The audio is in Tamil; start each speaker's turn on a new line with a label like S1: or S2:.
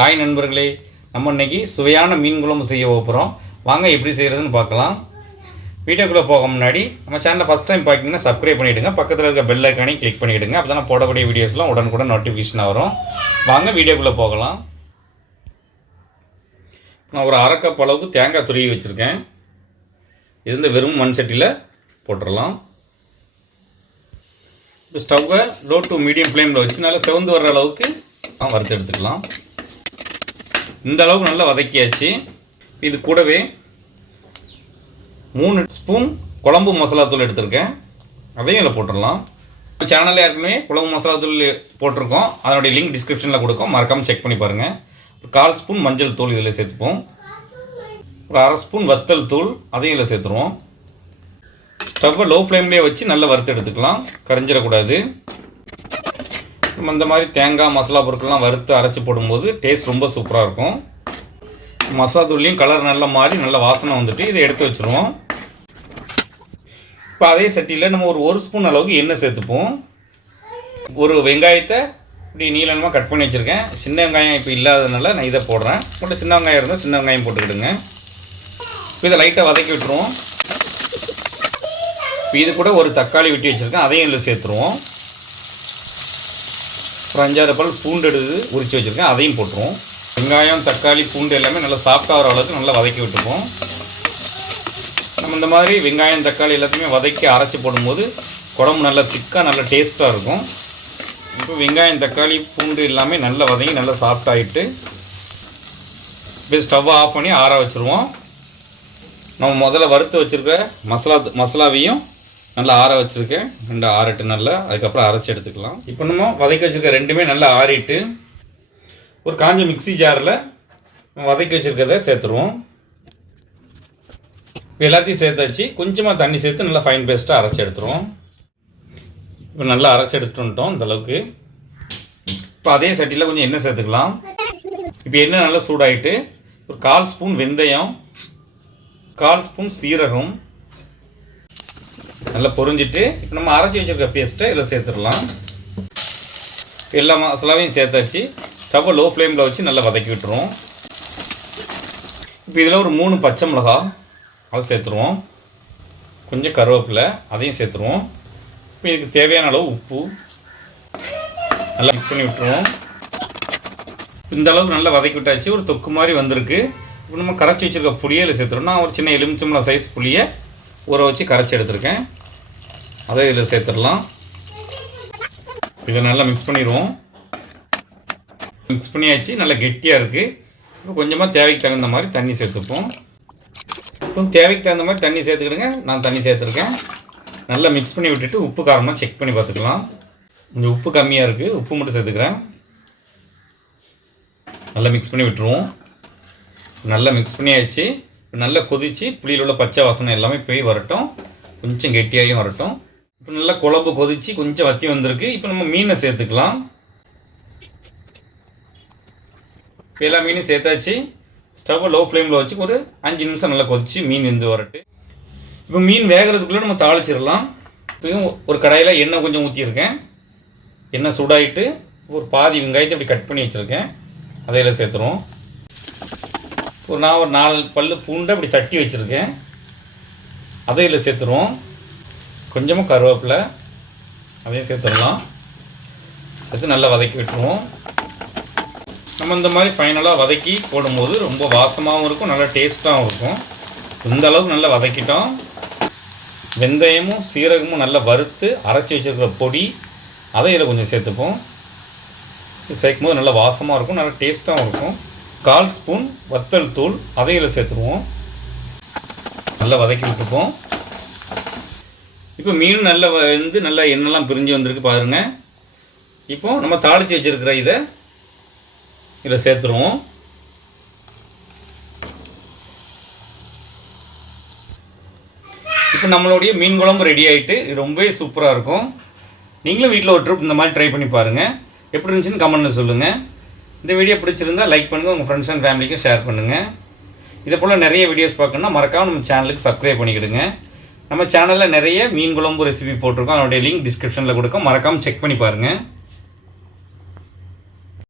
S1: ஹாய் நண்பர்களே நம்ம இன்றைக்கி சுவையான மீன் குழம்பு செய்ய போகிறோம் வாங்க எப்படி செய்கிறதுன்னு பார்க்கலாம். வீடியோக்குள்ளே போக முன்னாடி நம்ம சேனலை ஃபஸ்ட் டைம் பார்க்கிங்கன்னா சப்ஸ்கிரைப் பண்ணிவிடுங்க பக்கத்தில் இருக்க பெல் ஐக்கானையும் கிளிக் பண்ணிவிடுங்க அப்போ தான் போடக்கூடிய வீடியோஸ்லாம் உடனுக்குடன் நோட்டிஃபிகேஷன் வரும். வாங்க வீடியோக்குள்ளே போகலாம். நான் ஒரு அரைக்கப் அளவுக்கு தேங்காய் துருவி வச்சுருக்கேன். இது வந்து வெறும் மண் சட்டியில் போட்டுடலாம் இப்போ ஸ்டவ்வை லோ டு மீடியம் ஃப்ளேமில் வச்சு நல்லா செவந்து வர்ற அளவுக்கு நான் வறுத்து எடுத்துக்கலாம். இந்த அளவுக்கு நல்லா வதக்கியாச்சு. இது கூடவே மூணு ஸ்பூன் குழம்பு மசாலா தூள் எடுத்திருக்கேன். அதையும் இதில் போட்டுடலாம். சேனலில் ஏற்கனவே குழம்பு மசாலா தூள் போட்டிருக்கோம். அதனுடைய லிங்க் டிஸ்கிரிப்ஷனில் கொடுக்கும். மறக்காமல் செக் பண்ணி பாருங்கள் ஒரு கால் ஸ்பூன் மஞ்சள் தூள் இதில் சேர்த்துப்போம். ஒரு அரை ஸ்பூன் வத்தல் தூள் அதையும் இதில் சேர்த்துருவோம். ஸ்டவ்வை லோ ஃப்ளேம்லேயே வச்சு நல்லா வறுத்து எடுத்துக்கலாம். கரைஞ்சிடக்கூடாது. நம்ம இந்த மாதிரி தேங்காய் மசாலா பொருட்கள்லாம் வறுத்து அரைச்சி போடும்போது டேஸ்ட் ரொம்ப சூப்பராக இருக்கும். மசாலா தூள்லேயும் கலர் நல்லா மாறி நல்ல வாசனை வந்துட்டு இதை எடுத்து வச்சுருவோம். இப்போ அதே சட்டியில் நம்ம ஒரு ஒரு ஸ்பூன் அளவுக்கு எண்ணெய் சேர்த்துப்போம். ஒரு வெங்காயத்தை இப்படி நீளமாக கட் பண்ணி வச்சுருக்கேன். சின்ன வெங்காயம் இப்போ இல்லாததுனால நான் இதை போடுறேன். மட்டும் சின்ன வெங்காயம் இருந்தால் சின்ன வெங்காயம் போட்டுக்கிடுங்க. இப்போ இதை லைட்டாக வதக்கி விட்டுருவோம். இப்போ இது கூட ஒரு தக்காளி வெட்டி வச்சுருக்கேன். அதையும் இதில் சேர்த்துருவோம். ஒரு அஞ்சாறு பல் பூண்டு எடுத்து உரித்து வச்சுருக்கேன். அதையும் போட்டுருவோம். வெங்காயம் தக்காளி பூண்டு எல்லாமே நல்லா சாஃப்டாக வர அளவுக்கு நல்லா வதக்கி விட்டுப்போம் நம்ம இந்த மாதிரி வெங்காயம் தக்காளி எல்லாத்தையுமே வதக்கி அரைச்சி போடும்போது குழம்பு நல்லா திக்காக நல்லா டேஸ்ட்டாக இருக்கும். இப்போ வெங்காயம் தக்காளி பூண்டு எல்லாமே நல்லா வதங்கி நல்லா சாஃப்டாகிட்டு இப்போ ஸ்டவ்வை ஆஃப் பண்ணி ஆற வச்சுருவோம். நம்ம முதல்ல வறுத்து வச்சுருக்க மசாலா மசாலாவையும் நல்லா ஆற வச்சுருக்கேன். ரெண்டு ஆறட்டு நல்லா அதுக்கப்புறம் அரைச்சி எடுத்துக்கலாம். இப்போ நம்ம வதக்கி வச்சுருக்க ரெண்டுமே நல்லா ஆறிட்டு ஒரு காஞ்ச மிக்ஸி ஜாரில் வதக்கி வச்சுருக்கிறத சேர்த்துருவோம். இப்போ எல்லாத்தையும் சேர்த்தாச்சு. கொஞ்சமாக தண்ணி சேர்த்து நல்லா ஃபைன் பேஸ்ட்டாக அரைச்சி எடுத்துருவோம். இப்போ நல்லா அரைச்சி எடுத்துட்டோம் வந்துட்டோம் இப்போ அதே சட்டியில் கொஞ்சம் எண்ணெய் சேர்த்துக்கலாம். இப்போ எண்ணெய் நல்லா சூடாயிட்டு ஒரு கால் ஸ்பூன் வெந்தயம் கால் ஸ்பூன் சீரகம் நல்லா பொரிஞ்சிட்டு இப்போ நம்ம அரைச்சி வச்சிருக்க பேஸ்ட்டை இதில் சேர்த்துடலாம். எல்லா மசாலாவையும் சேர்த்தாச்சு. ஸ்டவ்வை லோ ஃப்ளேமில் வச்சு நல்லா வதக்கி விட்டுருவோம். இப்போ இதில் ஒரு மூணு பச்சை மிளகா அதை சேர்த்துருவோம். கொஞ்சம் கருவேப்பிலை அதையும் சேர்த்துருவோம். இப்போ இதுக்கு தேவையான அளவு உப்பு. நல்லா மிக்ஸ் பண்ணி விட்டுருவோம். இந்த அளவுக்கு நல்லா வதக்கி விட்டாச்சு. ஒரு தொக்கு மாதிரி வந்திருக்கு. இப்போ நம்ம கரைச்சி வச்சுருக்க புளியை இதில் சேர்த்துருவோம். நான் ஒரு சின்ன எலுமிச்சம்பளம் சைஸ் புளியை ஊற வச்சு கரைச்சி எடுத்திருக்கேன். அதை இதில் சேர்த்துடலாம். இதை நல்லா மிக்ஸ் பண்ணிடுவோம். மிக்ஸ் பண்ணியாச்சு நல்லா கெட்டியாக இருக்குது கொஞ்சமாக தேவைக்கு தகுந்த மாதிரி தண்ணி சேர்த்துப்போம். இப்போ தேவைக்கு தகுந்த மாதிரி தண்ணி சேர்த்துக்கிடுங்க. நான் தண்ணி சேர்த்துருக்கேன். நல்லா மிக்ஸ் பண்ணி விட்டுட்டு உப்பு காரமாக செக் பண்ணி பார்த்துக்கலாம். கொஞ்சம் உப்பு கம்மியாக இருக்குது உப்பு மட்டும் சேர்த்துக்கிறேன். நல்லா மிக்ஸ் பண்ணி விட்டுருவோம். நல்லா மிக்ஸ் பண்ணியாச்சு. நல்லா கொதித்து புளியில் உள்ள பச்சை வாசனை எல்லாமே போய் வரட்டும். கொஞ்சம் கெட்டியாகவும் வரட்டும். இப்போ நல்லா குழம்பு கொதித்து கொஞ்சம் வத்தி வந்திருக்கு. இப்போ நம்ம மீனை சேர்த்துக்கலாம். இப்போ எல்லா மீனையும் சேர்த்தாச்சு. ஸ்டவ்வை லோ ஃப்ளேமில் வச்சு ஒரு அஞ்சு நிமிஷம் நல்லா கொதிச்சு மீன் வெந்து வரட்டு. இப்போ மீன் வேகிறதுக்குள்ளே நம்ம தாளிச்சிடலாம். இப்போயும் ஒரு கடாயில் எண்ணெய் கொஞ்சம் ஊற்றியிருக்கேன் எண்ணெய் சூடாயிட்டு ஒரு பாதி வெங்காயத்தை இப்படி கட் பண்ணி வச்சுருக்கேன். அதையில் சேர்த்துருவோம். ஒரு நான் ஒரு நாலு பல் பூண்டை அப்படி தட்டி வச்சுருக்கேன். அதையில் சேர்த்துருவோம். கொஞ்சமாக கருவேப்பிலை அதையும் சேர்த்துடலாம். சேர்த்து நல்லா வதக்கி விட்டுருவோம். நம்ம இந்த மாதிரி ஃபைனலாக வதக்கி போடும்போது ரொம்ப வாசமாகவும் இருக்கும் நல்லா டேஸ்ட்டாகவும் இருக்கும். இந்த அளவுக்கு நல்லா வதக்கிட்டோம். வெந்தயமும் சீரகமும் நல்லா வறுத்து அரைச்சி வச்சுருக்கிற பொடி அதை இதில் கொஞ்சம் சேர்த்துப்போம். சேர்க்கும் போது நல்லா வாசமாக இருக்கும் நல்லா டேஸ்ட்டாகவும் இருக்கும். கால் ஸ்பூன் வத்தல் தூள் அதை இதில் சேர்த்துருவோம். நல்லா வதக்கி விட்டுப்போம். இப்போ மீன் நல்லா வந்து நல்லா எண்ணெய்லாம் பிரிஞ்சு வந்திருக்கு பாருங்கள் இப்போ நம்ம தாளித்து வச்சுருக்கிற இதை இதில் சேர்த்துருவோம். இப்போ நம்மளுடைய மீன் குழம்பு ரெடி ஆகிட்டு இது ரொம்பவே சூப்பராக இருக்கும். நீங்களும் வீட்டில் ஒரு ட்ரிப் இந்த மாதிரி ட்ரை பண்ணி பாருங்கள் எப்படி இருந்துச்சுன்னு கமெண்ட்டில் சொல்லுங்கள் இந்த வீடியோ பிடிச்சிருந்தா லைக் பண்ணுங்கள் உங்கள் ஃப்ரெண்ட்ஸ் அண்ட் ஃபேமிலிக்கும் ஷேர் பண்ணுங்கள் இதே போல் நிறைய வீடியோஸ் பார்க்கணுன்னா மறக்காம நம்ம சேனலுக்கு சப்ஸ்கிரைப் பண்ணிக்கிடுங்க. நம்ம சேனலில் நிறைய மீன் குழம்பு ரெசிபி போட்டிருக்கோம். அதனுடைய லிங்க் டிஸ்கிரிப்ஷனில் கொடுக்கும். மறக்காமல் செக் பண்ணி பாருங்கள்